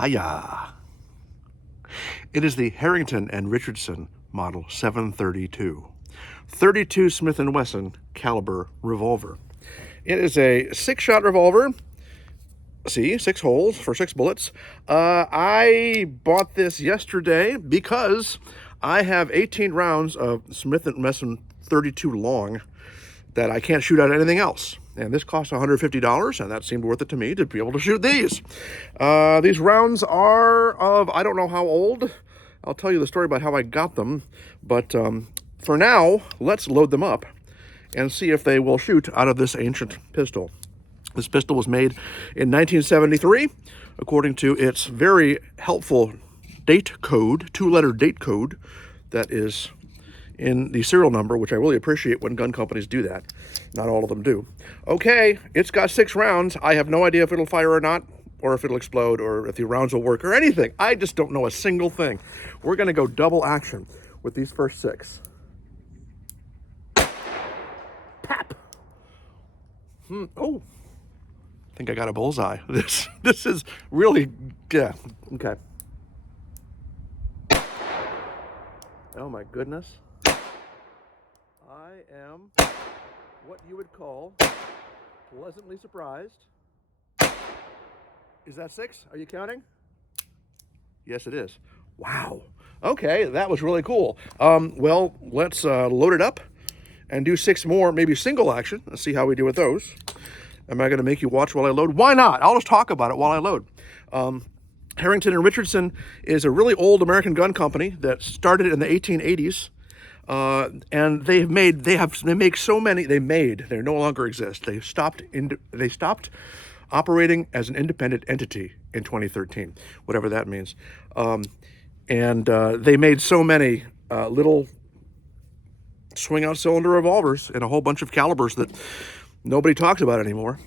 Hiya! It is the Harrington and Richardson Model 732, 32 Smith & Wesson caliber revolver. It is a 6-shot revolver. See, 6 holes for 6 bullets. I bought this yesterday because I have 18 rounds of Smith & Wesson 32 long that I can't shoot out anything else. And this cost $150, and that seemed worth it to me to be able to shoot these. These rounds are of, I don't know how old. I'll tell you the story about how I got them. But for now, let's load them up and see if they will shoot out of this ancient pistol. This pistol was made in 1973, according to its very helpful date code, 2-letter date code, that is in the serial number, which I really appreciate when gun companies do that. Not all of them do. Okay, it's got 6 rounds. I have no idea if it'll fire or not, or if it'll explode, or if the rounds will work, or anything. I just don't know a single thing. We're going to go double action with these first 6. Pap! Oh, I think I got a bullseye. This is really, yeah, okay. Oh my goodness. I am what you would call pleasantly surprised. Is that 6? Are you counting? Yes, it is. Wow. Okay, that was really cool. Well, let's load it up and do 6 more, maybe single action. Let's see how we do with those. Am I going to make you watch while I load? Why not? I'll just talk about it while I load. Harrington and Richardson is a really old American gun company that started in the 1880s. And they no longer exist. They stopped operating as an independent entity in 2013, whatever that means. They made so many little swing-out cylinder revolvers in a whole bunch of calibers that nobody talks about anymore.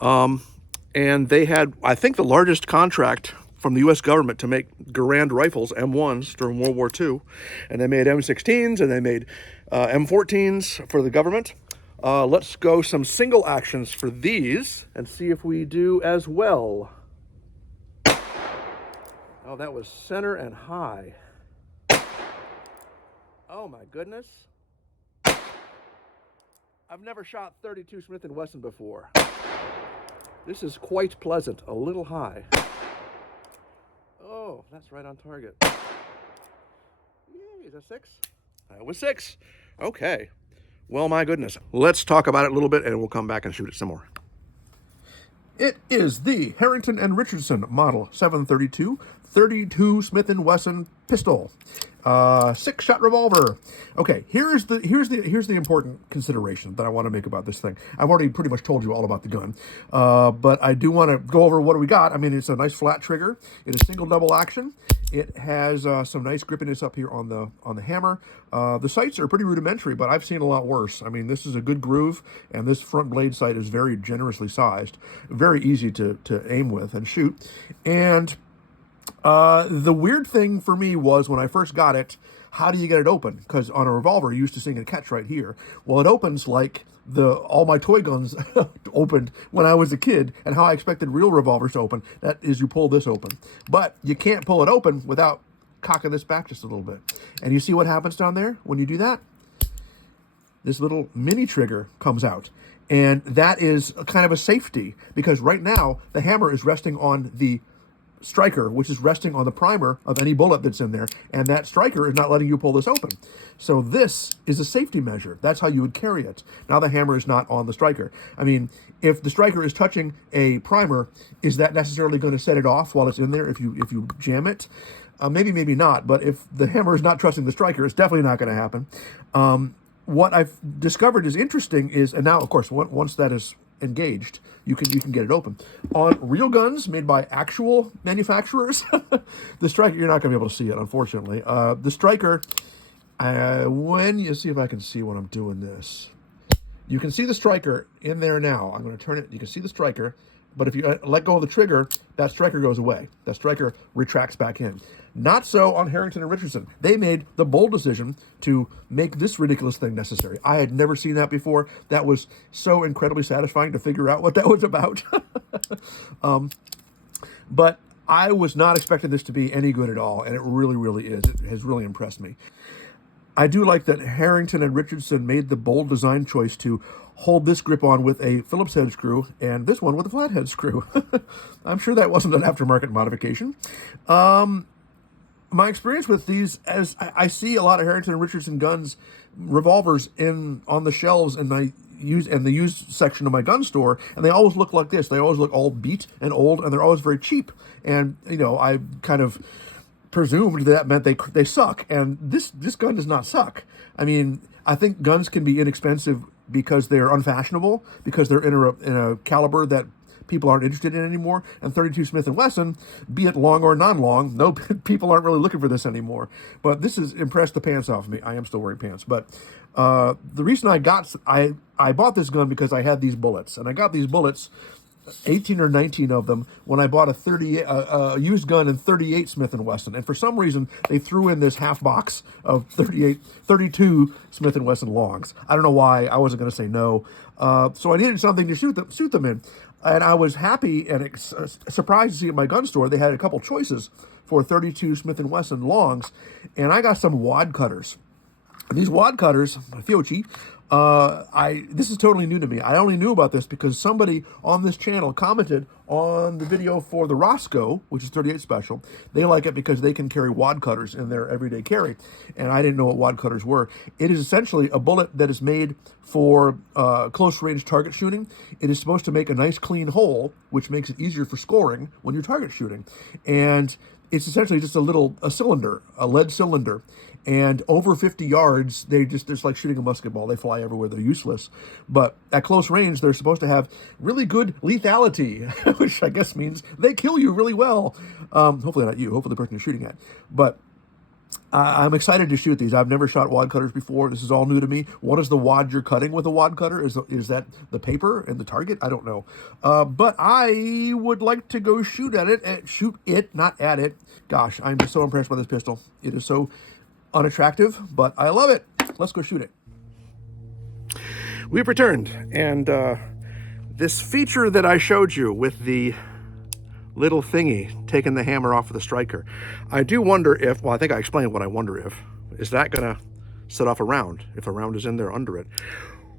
And they had, I think, the largest contract from the U.S. government to make Garand rifles, M1s, during World War II. And they made M16s, and they made M14s for the government. Let's go some single actions for these and see if we do as well. Oh, that was center and high. Oh my goodness. I've never shot 32 Smith & Wesson before. This is quite pleasant, a little high. Oh, that's right on target. Yay, is that 6? That was 6. Okay. Well, my goodness. Let's talk about it a little bit, and we'll come back and shoot it some more. It is the Harrington and Richardson Model 732, 32 Smith & Wesson pistol. 6-shot revolver. Okay, here's the important consideration that I want to make about this thing. I've already pretty much told you all about the gun, but I do want to go over what do we got. I mean, it's a nice flat trigger. It is single double action. It has some nice grippiness up here on the hammer. The sights are pretty rudimentary, but I've seen a lot worse. I mean, this is a good groove, and this front blade sight is very generously sized, very easy to aim with and shoot. And the weird thing for me was when I first got it, how do you get it open? Because on a revolver, you used to sing a catch right here. Well, it opens like all my toy guns opened when I was a kid, and how I expected real revolvers to open. That is, you pull this open. But you can't pull it open without cocking this back just a little bit. And you see what happens down there when you do that? This little mini trigger comes out. And that is kind of a safety, because right now the hammer is resting on the striker, which is resting on the primer of any bullet that's in there, and that striker is not letting you pull this open. So this is a safety measure. That's how you would carry it. Now the hammer is not on the striker. I mean, if the striker is touching a primer, is that necessarily going to set it off while it's in there if you jam it? Maybe, maybe not, but if the hammer is not trusting the striker, it's definitely not going to happen. What I've discovered is interesting is, and now, of course, once that is engaged, you can get it open. On real guns made by actual manufacturers, the striker, you're not going to be able to see it, unfortunately. The striker, when you see if I can see when I'm doing this, you can see the striker in there now. I'm going to turn it. You can see the striker, but if you let go of the trigger, that striker goes away. That striker retracts back in. Not so on Harrington and Richardson. They made the bold decision to make this ridiculous thing necessary. I had never seen that before. That was so incredibly satisfying to figure out what that was about. But I was not expecting this to be any good at all, and it really, really is. It has really impressed me. I do like that Harrington and Richardson made the bold design choice to hold this grip on with a Phillips head screw and this one with a flathead screw. I'm sure that wasn't an aftermarket modification. My experience with these, as I see a lot of Harrington and Richardson guns, revolvers on the shelves in the used section of my gun store, and they always look like this. They always look all beat and old, and they're always very cheap. And I kind of presumed that meant they suck, and this gun does not suck. I mean, I think guns can be inexpensive because they're unfashionable, because they're in a caliber that people aren't interested in anymore. And 32 Smith & Wesson, be it long or non-long, no, people aren't really looking for this anymore. But this has impressed the pants off me. I am still wearing pants. But the reason I bought this gun because I had these bullets. And I got these bullets, 18 or 19 of them, when I bought a used gun in 38 Smith & Wesson. And for some reason, they threw in this half box of 32 Smith & Wesson longs. I don't know why. I wasn't going to say no. So I needed something to shoot them in. And I was happy and surprised to see at my gun store they had a couple choices for 32 Smith & Wesson longs. And I got some wad cutters. And these wad cutters, Fiochi, this is totally new to me. I only knew about this because somebody on this channel commented on the video for the Roscoe, which is 38 Special. They like it because they can carry wad cutters in their everyday carry. And I didn't know what wad cutters were. It is essentially a bullet that is made for close range target shooting. It is supposed to make a nice clean hole, which makes it easier for scoring when you're target shooting. And it's essentially just a cylinder, a lead cylinder. And over 50 yards, it's like shooting a musket ball. They fly everywhere. They're useless. But at close range, they're supposed to have really good lethality, which I guess means they kill you really well. Hopefully not you. Hopefully the person you're shooting at. But I'm excited to shoot these. I've never shot wad cutters before. This is all new to me. What is the wad you're cutting with a wad cutter? Is that the paper and the target? I don't know. But I would like to go shoot it, not at it. Gosh, I'm just so impressed by this pistol. It is so unattractive, but I love it. Let's go shoot it. We've returned, and this feature that I showed you with the little thingy taking the hammer off of the striker, I do wonder if, well, I think I explained what I wonder if, is that gonna set off a round, if a round is in there under it?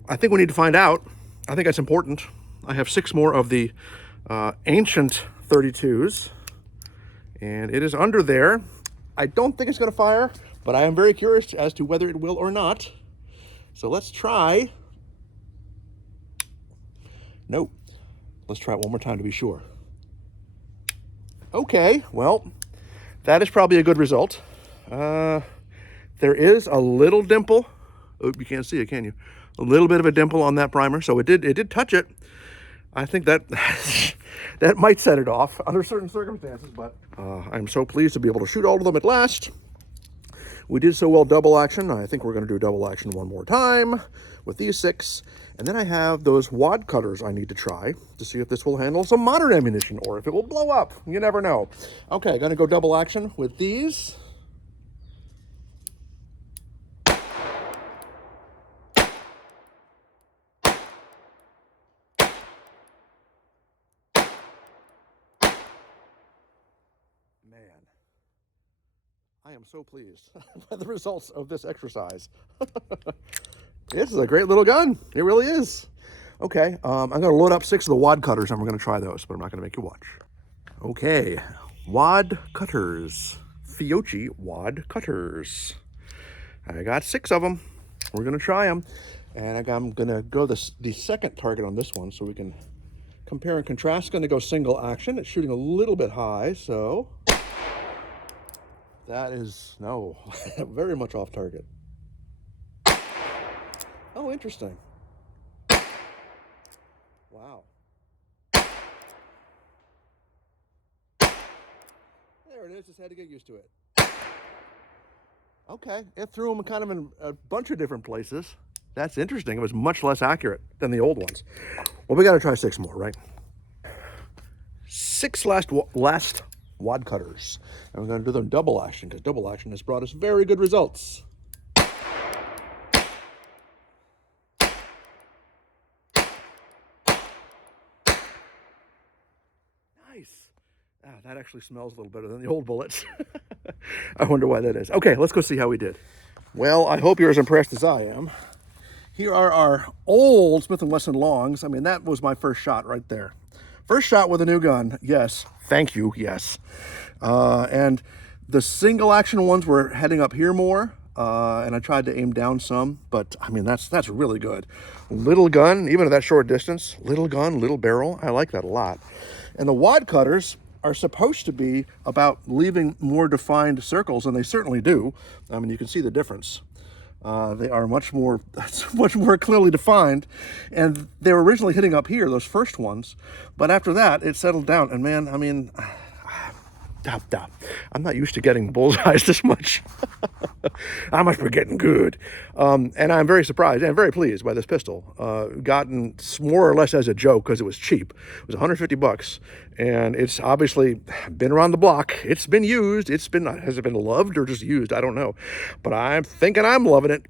I think we need to find out. I think that's important. I have 6 more of the ancient 32s, and it is under there. I don't think it's gonna fire, but I am very curious as to whether it will or not. So let's try. Nope. Let's try it one more time to be sure. Okay, well, that is probably a good result. There is a little dimple. Oh, you can't see it, can you? A little bit of a dimple on that primer, so it did touch it. I think that that might set it off under certain circumstances, but I'm so pleased to be able to shoot all of them at last. We did so well double action. I think we're going to do double action one more time with these 6. And then I have those wad cutters I need to try to see if this will handle some modern ammunition or if it will blow up. You never know. Okay, going to go double action with these. Man, I am so pleased by the results of this exercise. This is a great little gun. It really is. Okay, I'm going to load up 6 of the wad cutters and we're going to try those, but I'm not going to make you watch. Okay, wad cutters. Fiochi wad cutters. I got 6 of them. We're going to try them. And I'm going to go the second target on this one so we can compare and contrast. Going to go single action. It's shooting a little bit high, so that is, no, very much off target. Oh, interesting. Wow. There it is. Just had to get used to it. Okay, it threw them kind of in a bunch of different places. That's interesting. It was much less accurate than the old ones. Well, we got to try 6 more, right? 6 last wad cutters. And we're going to do them double action because double action has brought us very good results. Nice. Ah, that actually smells a little better than the old bullets. I wonder why that is. Okay, let's go see how we did. Well, I hope you're as impressed as I am. Here are our old Smith & Wesson longs. I mean, that was my first shot right there. First shot with a new gun. Yes. Thank you. Yes. And the single action ones were heading up here more. And I tried to aim down some, but I mean, that's really good. Little gun, even at that short distance, little gun, little barrel. I like that a lot. And the wad cutters are supposed to be about leaving more defined circles, and they certainly do. I mean, you can see the difference. They are much more clearly defined, and they were originally hitting up here, those first ones, but after that, it settled down, and man, I mean, I'm not used to getting bullseyes this much. I must be getting good. And I'm very surprised and very pleased by this pistol. Gotten more or less as a joke because it was cheap. It was 150 bucks. And it's obviously been around the block. It's been used. Has it been loved or just used? I don't know. But I'm thinking I'm loving it.